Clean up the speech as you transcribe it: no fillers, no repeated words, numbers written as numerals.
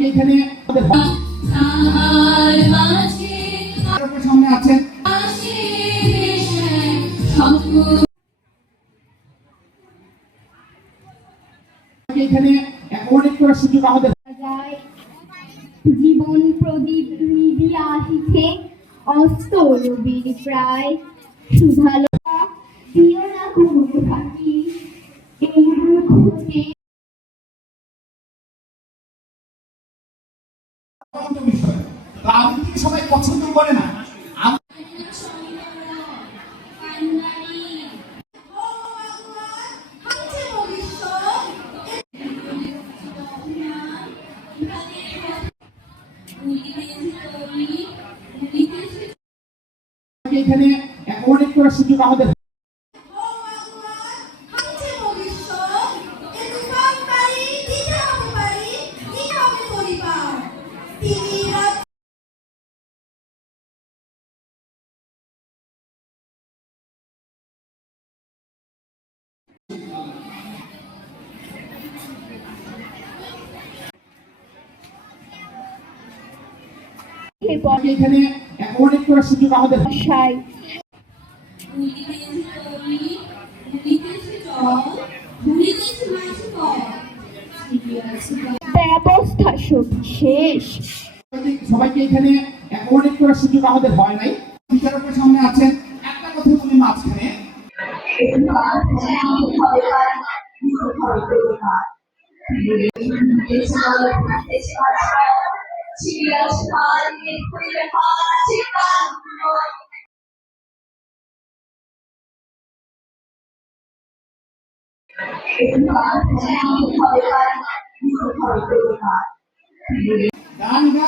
এখানে সামনে আছেন এখানে অনেক করে সুযোগ আমাদের জীবন প্রদীপ নিভিয়া আসিছে অস্ত রবির প্রায় সুধালো দিও না কোনো থাকি এই মুহূর্তে রাজনীতি সবাই পছন্দ করে না। এখানে অনেক করে সুযোগ আমাদের এখানে অনেক করে সুযোগ আমাদের ব্যবস্থা সবিশেষ সবাইকে এখানে অনেক করে সুযোগ আমাদের হয় নাই। বিচারকের সামনে আছেন একটা কথা বলি মাঝখানে গান